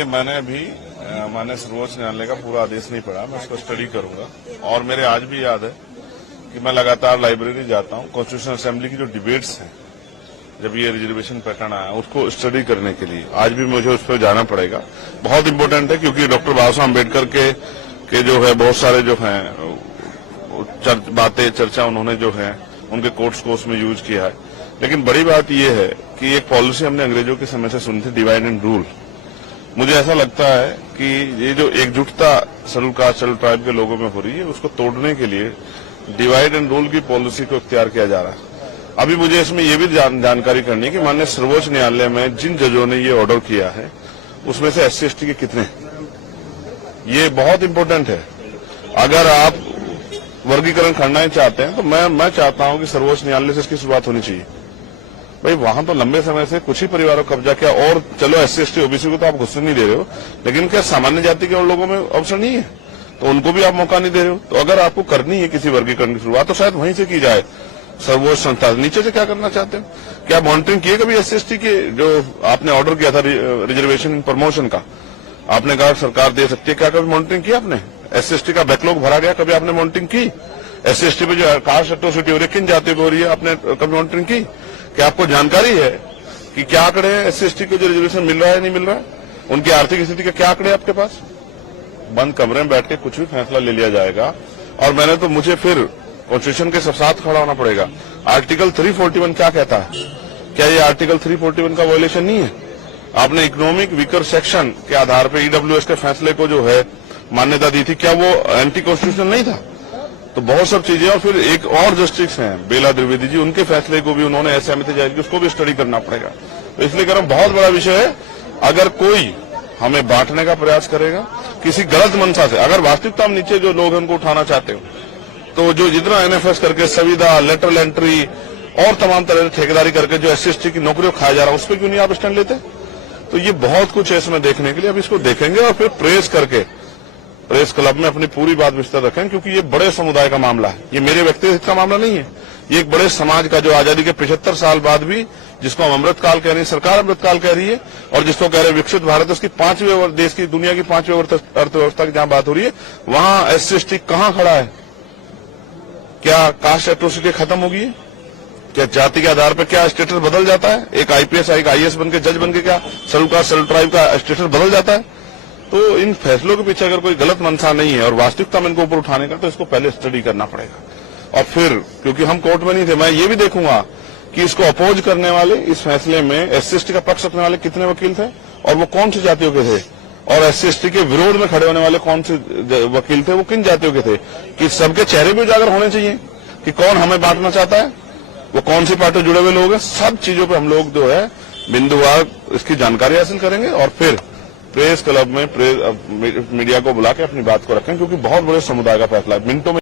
देखिए, मैंने अभी माननीय सर्वोच्च न्यायालय का पूरा आदेश नहीं पढ़ा, मैं उसको स्टडी करूंगा। और मेरे आज भी याद है कि मैं लगातार लाइब्रेरी जाता हूं, कॉन्स्टिट्यूशनल असेंबली की जो डिबेट्स हैं, जब ये रिजर्वेशन पैटर्न आया उसको स्टडी करने के लिए आज भी मुझे उस पर जाना पड़ेगा। बहुत इंपॉर्टेंट है, क्योंकि डॉक्टर बाबा साहब अम्बेडकर के जो है बहुत सारे जो हैं बातें चर्चा उन्होंने जो है उनके कोर्ट्स को उसमें यूज किया है। लेकिन बड़ी बात यह है कि एक पॉलिसी हमने अंग्रेजों के समय से सुनी थी, डिवाइड एंड रूल। मुझे ऐसा लगता है कि ये जो एकजुटता शेड्यूल कास्ट शेड्यूल ट्राइब के लोगों में हो रही है, उसको तोड़ने के लिए डिवाइड एंड रूल की पॉलिसी को इख्तियार किया जा रहा है। अभी मुझे इसमें यह भी जानकारी करनी है कि माननीय सर्वोच्च न्यायालय में जिन जजों ने ये ऑर्डर किया है उसमें से SC/ST के कितने, ये बहुत इंपॉर्टेंट है। अगर आप वर्गीकरण करना ही चाहते हैं तो मैं चाहता हूं कि सर्वोच्च न्यायालय से इसकी शुरुआत होनी चाहिए। भाई, वहां तो लंबे समय से कुछ ही परिवारों को कब्जा किया, और चलो SC/ST OBC को तो आप घुसने नहीं दे रहे हो, लेकिन क्या सामान्य जाति के और लोगों में अवसर नहीं है? तो उनको भी आप मौका नहीं दे रहे हो। तो अगर आपको करनी है किसी वर्गीकरण की शुरुआत तो शायद वहीं से की जाए, सर्वोच्च संस्था। नीचे से क्या करना चाहते हो? क्या मॉनिटरिंग किए कभी SC/ST के जो आपने ऑर्डर किया था रिजर्वेशन इन प्रमोशन का? आपने कहा सरकार दे सकती है, क्या कभी मॉनिटरिंग किया आपने? SC/ST का बैकलॉग भरा गया, कभी आपने मॉनिटरिंग की? SC/ST पे जो कास्ट एट्रोसिटी हो रही है, किन जातियों पे हो रही है, आपने कभी मॉनिटरिंग की? क्या आपको जानकारी है कि क्या आंकड़े हैं SC/ST को जो रिजर्वेशन मिल रहा है नहीं मिल रहा है? उनकी आर्थिक स्थिति के क्या आंकड़े आपके पास? बंद कमरे में बैठ के कुछ भी फैसला ले लिया जाएगा। और मुझे फिर कॉन्स्टिट्यूशन के साथ खड़ा होना पड़ेगा। आर्टिकल 341 क्या कहता है? क्या ये आर्टिकल 341 का वायलेशन नहीं है? आपने इकोनॉमिक वीकर सेक्शन के आधार पर EWS के फैसले को जो है मान्यता दी थी, क्या वो एंटी कॉन्स्टिट्यूशनल नहीं था? तो बहुत सब चीजें। और फिर एक और जस्टिस हैं बेला द्विवेदी जी, उनके फैसले को भी उन्होंने असहमति जाहिर की, उसको भी स्टडी करना पड़ेगा। तो इसलिए कह रहा हूं, बहुत बड़ा विषय है। अगर कोई हमें बांटने का प्रयास करेगा किसी गलत मंशा से, अगर वास्तविकता में नीचे जो लोग हैं उनको उठाना चाहते हो, तो जो जितना NFS करके संविदा, लेटरल एंट्री और तमाम तरह से ठेकेदारी करके जो SC/ST की नौकरियों खाया जा रहा है, उस पर क्यों नहीं आप स्टैंड लेते? तो ये बहुत कुछ है इसमें देखने के लिए। अब इसको देखेंगे और फिर प्रेस करके प्रेस क्लब में अपनी पूरी बात विस्तार रखें, क्योंकि ये बड़े समुदाय का मामला है, ये मेरे व्यक्तिगत का मामला नहीं है। ये एक बड़े समाज का, जो आजादी के 75 साल बाद भी, जिसको हम अमृतकाल कह रहे हैं, सरकार अमृतकाल कह रही है, और जिसको कह रहे हैं विकसित भारत, उसकी 5वें देश की, दुनिया की 5वें अर्थव्यवस्था की जहां बात हो रही है, वहां SC/ST कहां खड़ा है? क्या कास्ट एट्रोसिटी खत्म होगी? क्या जाति के आधार पर क्या स्टेटस बदल जाता है? एक IPS एक IAS बन के, जज बन के क्या शेड्यूल कास्ट शेड्यूल ट्राइब का स्टेटस बदल जाता है? तो इन फैसलों के पीछे अगर कोई गलत मंशा नहीं है और वास्तविकता में इनको ऊपर उठाने का, तो इसको पहले स्टडी करना पड़ेगा। और फिर, क्योंकि हम कोर्ट में नहीं थे, मैं ये भी देखूंगा कि इसको अपोज करने वाले, इस फैसले में SC/ST का पक्ष रखने वाले कितने वकील थे और वो कौन सी जातियों के थे, और SC/ST के विरोध में खड़े होने वाले कौन से वकील थे, वो किन जातियों के थे, कि सबके चेहरे भी उजागर होने चाहिए कि कौन हमें बांटना चाहता है, वो कौन सी पार्टी जुड़े हुए लोग हैं। सब चीजों पर हम लोग जो है बिंदुवार इसकी जानकारी हासिल करेंगे और फिर प्रेस क्लब में मीडिया को बुला के अपनी बात को रखें, क्योंकि बहुत बड़े समुदाय का फैसला है। मिनटों में